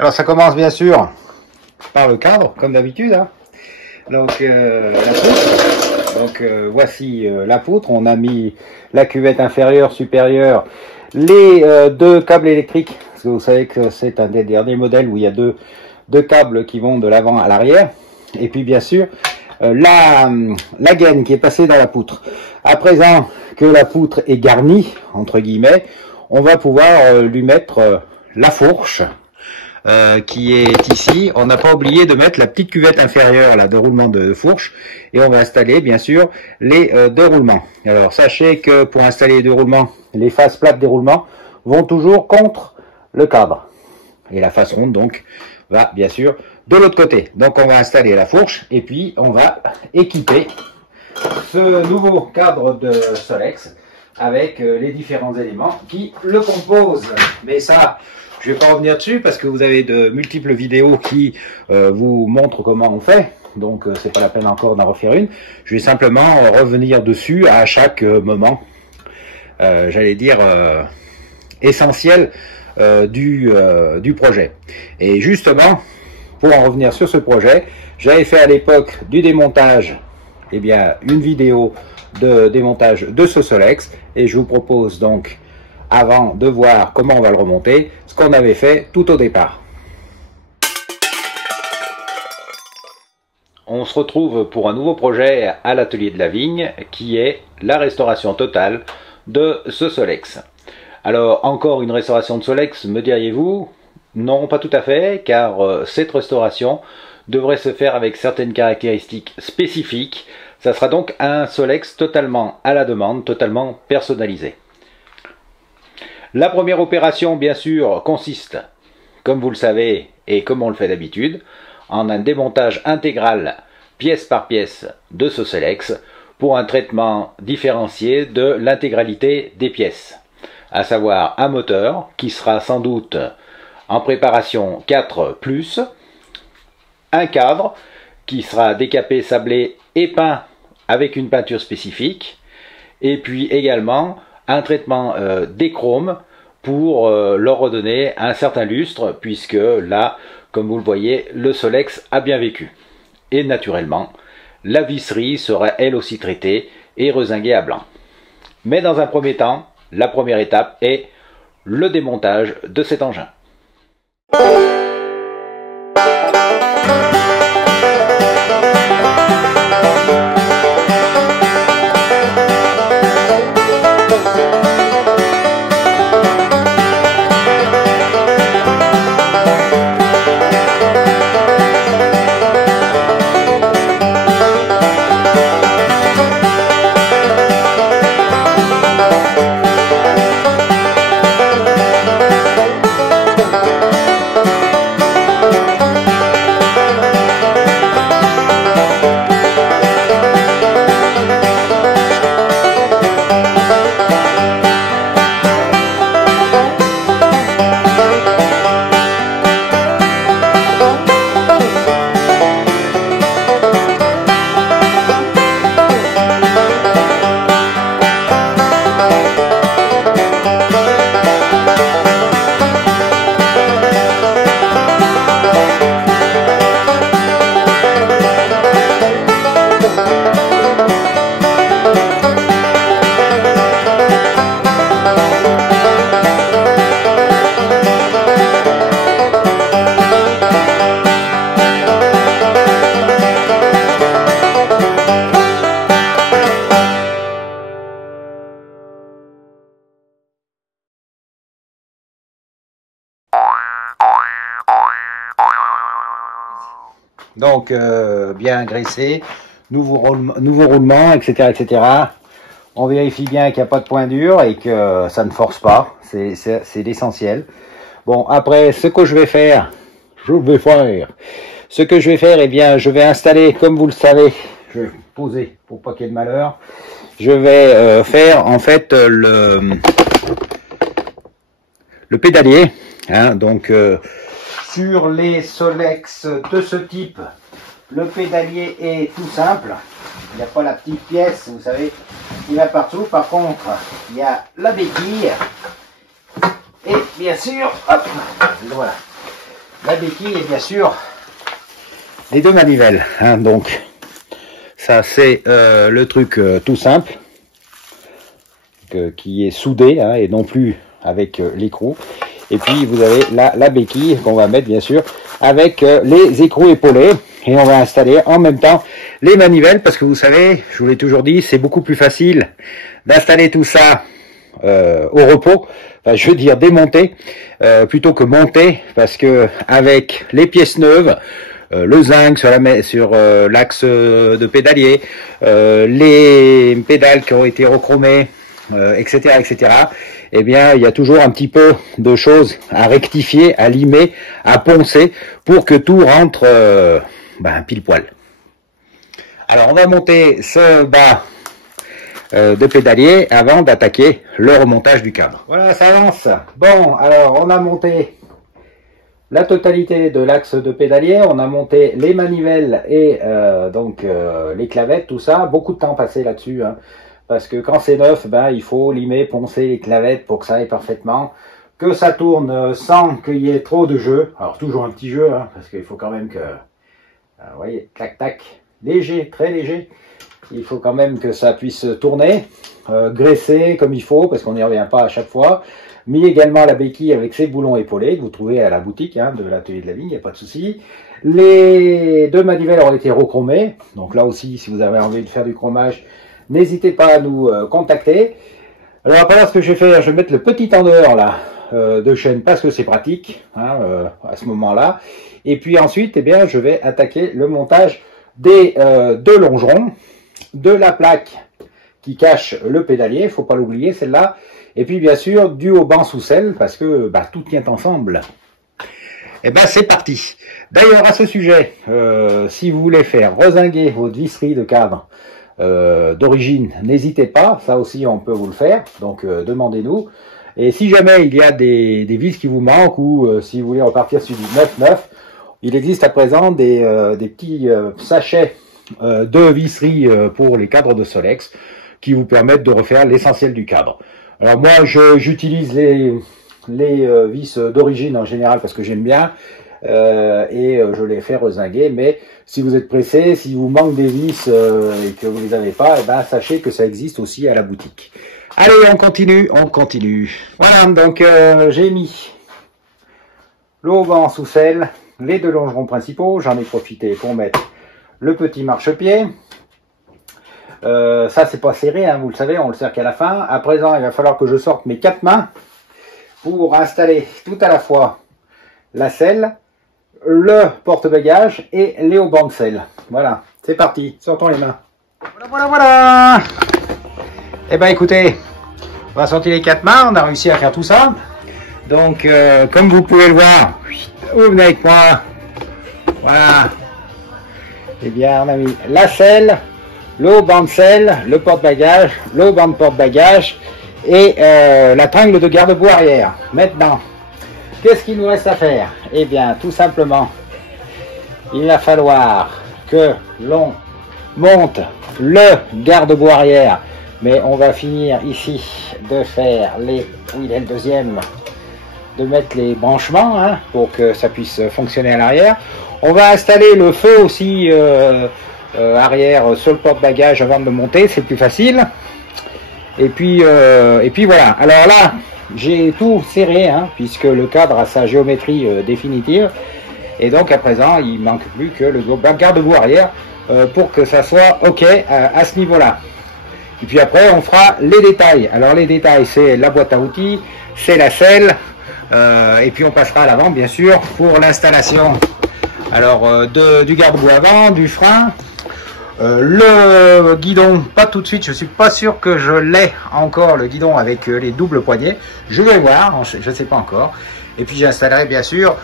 Alors ça commence bien sûr par le cadre, comme d'habitude. Hein. Donc la poutre. Donc voici la poutre. On a mis la cuvette inférieure, supérieure, les deux câbles électriques. Parce que vous savez que c'est un des derniers modèles où il y a deux câbles qui vont de l'avant à l'arrière. Et puis bien sûr la gaine qui est passée dans la poutre. À présent que la poutre est garnie, entre guillemets, on va pouvoir lui mettre la fourche. Qui est ici. On n'a pas oublié de mettre la petite cuvette inférieure là, de roulement de fourche, et on va installer bien sûr les deux roulements. Alors sachez que pour installer les deux roulements, les faces plates des roulements vont toujours contre le cadre, et la face ronde donc va bien sûr de l'autre côté. Donc on va installer la fourche et puis on va équiper ce nouveau cadre de Solex avec les différents éléments qui le composent. Mais ça, je ne vais pas revenir dessus parce que vous avez de multiples vidéos qui vous montrent comment on fait. Donc c'est pas la peine encore d'en refaire une. Je vais simplement revenir dessus à chaque moment, j'allais dire, essentiel du projet. Et justement, pour en revenir sur ce projet, j'avais fait à l'époque du démontage, eh bien, une vidéo de démontage de ce Solex. Et je vous propose donc, avant de voir comment on va le remonter, ce qu'on avait fait tout au départ. On se retrouve pour un nouveau projet à l'atelier de la vigne qui est la restauration totale de ce Solex. Alors encore une restauration de Solex, me diriez-vous? Non, pas tout à fait, car cette restauration devrait se faire avec certaines caractéristiques spécifiques. Ça sera donc un Solex totalement à la demande, totalement personnalisé. La première opération, bien sûr, consiste, comme vous le savez et comme on le fait d'habitude, en un démontage intégral, pièce par pièce, de ce Solex pour un traitement différencié de l'intégralité des pièces. À savoir un moteur qui sera sans doute en préparation 4+, un cadre qui sera décapé, sablé et peint avec une peinture spécifique, et puis également un traitement d'échrome pour leur redonner un certain lustre, puisque là, comme vous le voyez, le Solex a bien vécu. Et naturellement, la visserie sera elle aussi traitée et rezinguée à blanc. Mais dans un premier temps, la première étape est le démontage de cet engin. Donc bien graissé, nouveau roulement, etc., etc. On vérifie bien qu'il n'y a pas de point dur et que ça ne force pas, c'est l'essentiel. Bon, après, ce que je vais faire, eh bien, je vais installer, comme vous le savez, je vais poser pour pas qu'il y ait de malheur, je vais faire en fait le pédalier, hein, donc sur les Solex de ce type, le pédalier est tout simple. Il n'y a pas la petite pièce, vous savez, qui va partout. Par contre, il y a la béquille. Et bien sûr, hop, voilà. la béquille et bien sûr les deux manivelles. Hein, donc ça c'est le truc tout simple qui est soudé hein, et non plus avec l'écrou. Et puis vous avez la béquille qu'on va mettre bien sûr avec les écrous épaulés. Et on va installer en même temps les manivelles parce que vous savez, je vous l'ai toujours dit, c'est beaucoup plus facile d'installer tout ça au repos, enfin, je veux dire démonter plutôt que monter, parce que avec les pièces neuves, le zinc sur l'axe de pédalier, les pédales qui ont été rechromées, etc., etc. Eh bien, il y a toujours un petit peu de choses à rectifier, à limer, à poncer pour que tout rentre pile poil. Alors, on va monter ce bas de pédalier avant d'attaquer le remontage du cadre. Voilà, ça avance. Bon, alors on a monté la totalité de l'axe de pédalier, on a monté les manivelles et les clavettes, tout ça. Beaucoup de temps passé là-dessus, hein, parce que quand c'est neuf, il faut limer, poncer les clavettes pour que ça aille parfaitement, que ça tourne sans qu'il y ait trop de jeu. Alors toujours un petit jeu, hein, parce qu'il faut quand même que, vous voyez, tac tac, léger, très léger. Il faut quand même que ça puisse tourner, graisser comme il faut, parce qu'on n'y revient pas à chaque fois. Mais également la béquille avec ses boulons épaulés, que vous trouvez à la boutique hein, de l'atelier de la vigne, il n'y a pas de souci. Les deux manivelles ont été rechromées, donc là aussi, si vous avez envie de faire du chromage, n'hésitez pas à nous contacter. Alors après, ce que je vais faire, je vais mettre le petit tendeur là de chaîne, parce que c'est pratique hein, à ce moment-là. Et puis ensuite, eh bien, je vais attaquer le montage des deux longerons, de la plaque qui cache le pédalier, il ne faut pas l'oublier celle-là, et puis bien sûr du haut-banc sous selle, parce que tout tient ensemble. Et c'est parti. D'ailleurs à ce sujet, si vous voulez faire rezinguer votre visserie de cadre d'origine, n'hésitez pas, ça aussi on peut vous le faire, donc demandez-nous. Et si jamais il y a des vis qui vous manquent, ou si vous voulez repartir sur du 9-9, il existe à présent des petits sachets de visserie pour les cadres de Solex qui vous permettent de refaire l'essentiel du cadre. Alors moi j'utilise les vis d'origine en général parce que j'aime bien et je les fais rezinguer, mais si vous êtes pressé, si vous manque des vis et que vous les avez pas, sachez que ça existe aussi à la boutique. Allez, on continue, on continue. Voilà, donc j'ai mis le haut-banc sous selle, les deux longerons principaux, j'en ai profité pour mettre le petit marchepied. Ça c'est pas serré, hein, vous le savez, on le serre qu'à la fin. À présent, il va falloir que je sorte mes 4 mains pour installer tout à la fois la selle, le porte-bagages et les haubans de selle. Voilà, c'est parti, sortons les mains. Voilà. Eh écoutez, on va sortir les 4 mains, on a réussi à faire tout ça. Donc, comme vous pouvez le voir, vous venez avec moi. Voilà. Eh bien, on a mis la selle, le haut-banc de selle, le porte-bagages, le haut-banc de porte-bagages et la tringle de garde-boue arrière. Maintenant, qu'est-ce qu'il nous reste à faire? Eh bien, tout simplement, il va falloir que l'on monte le garde-boue arrière, mais on va finir ici de faire les... Oui, il est le deuxième, de mettre les branchements hein, pour que ça puisse fonctionner à l'arrière. On va installer le feu aussi arrière sur le porte-bagages avant de le monter, c'est plus facile. Et puis voilà. Alors là, j'ai tout serré, hein, puisque le cadre a sa géométrie définitive. Et donc à présent, il ne manque plus que le garde-boue arrière pour que ça soit OK à ce niveau-là. Et puis après, on fera les détails. Alors les détails, c'est la boîte à outils, c'est la selle. Et puis on passera à l'avant, bien sûr, pour l'installation. Alors du garde-boue avant, du frein, le guidon, pas tout de suite, je suis pas sûr que je l'ai encore, le guidon avec les doubles poignées. Je vais voir, je ne sais pas encore. Et puis j'installerai bien sûr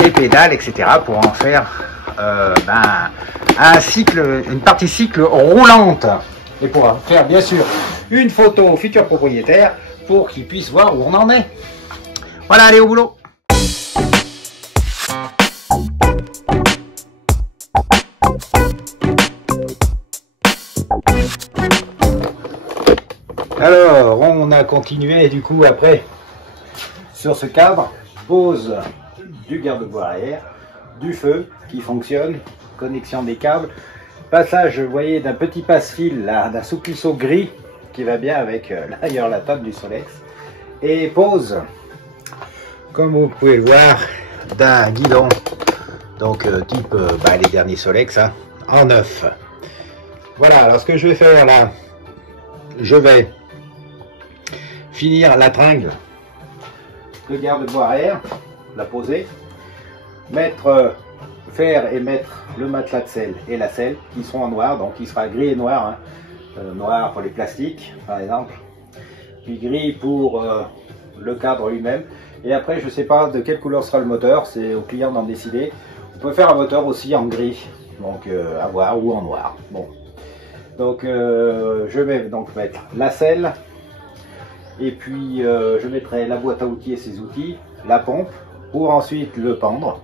les pédales, etc. pour en faire un cycle, une partie cycle roulante. Et pour faire bien sûr une photo au futur propriétaire pour qu'il puisse voir où on en est. Voilà, allez au boulot. Alors, on a continué du coup après sur ce cadre, pose du garde-boue arrière, du feu qui fonctionne, connexion des câbles, passage, vous voyez, d'un petit passe-fil, d'un souplisseau gris qui va bien avec d'ailleurs la table du Solex, et pose, comme vous pouvez le voir, d'un guidon, donc type les derniers Solex, hein, en neuf. Voilà, alors ce que je vais faire là, je vais finir la tringle de garde-boue arrière, la poser, faire et mettre le matelas de selle et la selle qui seront en noir, donc il sera gris et noir, hein. Noir pour les plastiques par exemple, puis gris pour le cadre lui-même, et après je ne sais pas de quelle couleur sera le moteur, c'est au client d'en décider. On peut faire un moteur aussi en gris, donc à voir, ou en noir. Bon, donc je vais donc mettre la selle, et puis je mettrai la boîte à outils et ses outils, la pompe, pour ensuite le pendre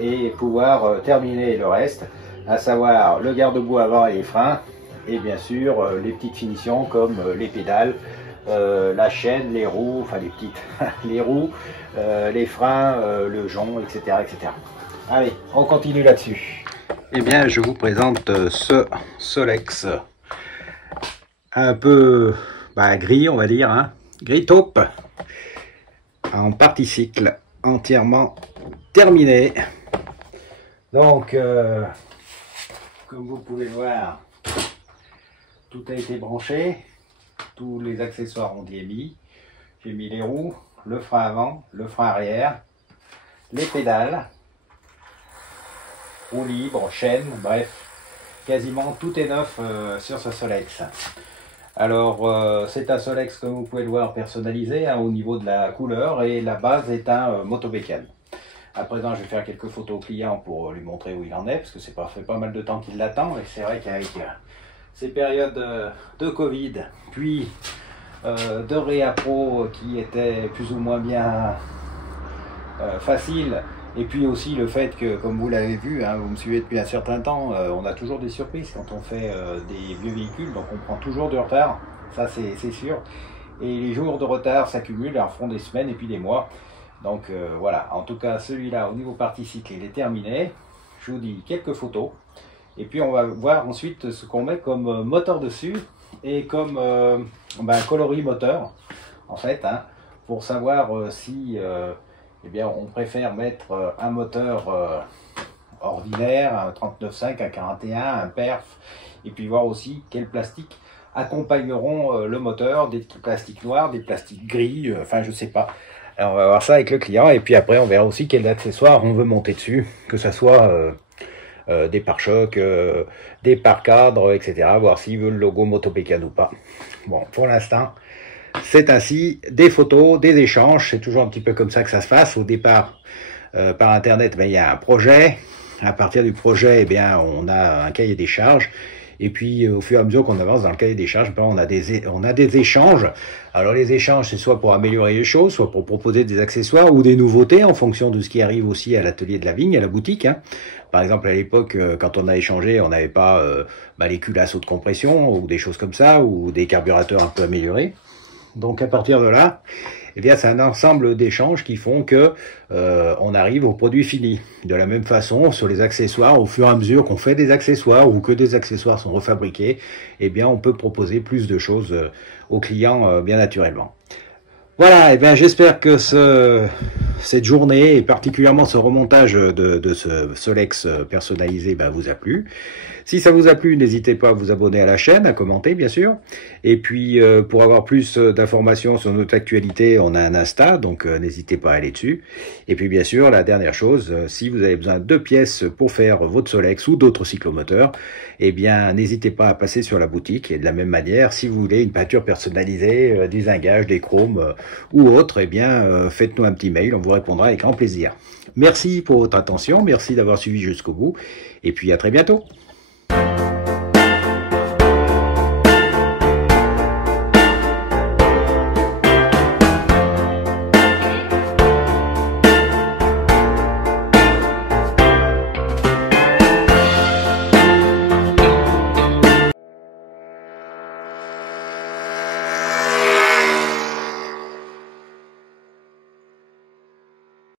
et pouvoir terminer le reste, à savoir le garde-boue avant et les freins, et bien sûr les petites finitions comme les pédales, la chaîne, les roues, enfin les petites, les roues, les freins, le jonc, etc., etc. Allez, on continue là-dessus. Eh bien, je vous présente ce Solex, un peu gris, on va dire, hein, gris taupe, en partie cycle, entièrement terminé. Donc, comme vous pouvez le voir, tout a été branché, tous les accessoires ont été mis. J'ai mis les roues, le frein avant, le frein arrière, les pédales, roue libre, chaîne, bref, quasiment tout est neuf sur ce Solex. Alors c'est un Solex, comme vous pouvez le voir, personnalisé hein, au niveau de la couleur, et la base est un Motobécane. À présent, je vais faire quelques photos au client pour lui montrer où il en est, parce que c'est fait pas mal de temps qu'il l'attend, et c'est vrai qu'avec ces périodes de Covid, puis de réappro qui étaient plus ou moins bien faciles, et puis aussi le fait que, comme vous l'avez vu, hein, vous me suivez depuis un certain temps, on a toujours des surprises quand on fait des vieux véhicules, donc on prend toujours du retard, ça c'est sûr. Et les jours de retard s'accumulent, en font des semaines et puis des mois. Donc voilà, en tout cas celui-là au niveau partie cycle il est terminé. Je vous dis quelques photos. Et puis on va voir ensuite ce qu'on met comme moteur dessus et comme coloris moteur, en fait, hein, pour savoir si eh bien, on préfère mettre un moteur ordinaire, un 39.5, un 41, un perf, et puis voir aussi quels plastiques accompagneront le moteur, des plastiques noirs, des plastiques gris, enfin je sais pas. Alors, on va voir ça avec le client, et puis après on verra aussi quels accessoires on veut monter dessus, que ce soit des pare-chocs, des pare-cadres, etc. Voir s'il veut le logo Motobécane ou pas. Bon, pour l'instant, c'est ainsi, des photos, des échanges, c'est toujours un petit peu comme ça que ça se passe. Au départ, par internet, il y a un projet. À partir du projet, eh bien, on a un cahier des charges. Et puis, au fur et à mesure qu'on avance dans le cahier des charges, on a des échanges. Alors, les échanges, c'est soit pour améliorer les choses, soit pour proposer des accessoires ou des nouveautés en fonction de ce qui arrive aussi à l'atelier de la vigne, à la boutique. Hein. Par exemple, à l'époque, quand on a échangé, on n'avait pas les culasses haute compression ou des choses comme ça, ou des carburateurs un peu améliorés. Donc, à partir de là, eh bien, c'est un ensemble d'échanges qui font que on arrive au produit fini. De la même façon, sur les accessoires, au fur et à mesure qu'on fait des accessoires ou que des accessoires sont refabriqués, eh bien, on peut proposer plus de choses aux clients bien naturellement. Voilà, et bien j'espère que cette journée, et particulièrement ce remontage de ce Solex personnalisé, vous a plu. Si ça vous a plu, n'hésitez pas à vous abonner à la chaîne, à commenter bien sûr. Et puis pour avoir plus d'informations sur notre actualité, on a un Insta, donc n'hésitez pas à aller dessus. Et puis bien sûr, la dernière chose, si vous avez besoin de pièces pour faire votre Solex ou d'autres cyclomoteurs, eh bien n'hésitez pas à passer sur la boutique. Et de la même manière, si vous voulez une peinture personnalisée, des zingages, des chromes ou autres, eh bien faites-nous un petit mail, on vous répondra avec grand plaisir. Merci pour votre attention, merci d'avoir suivi jusqu'au bout, et puis à très bientôt.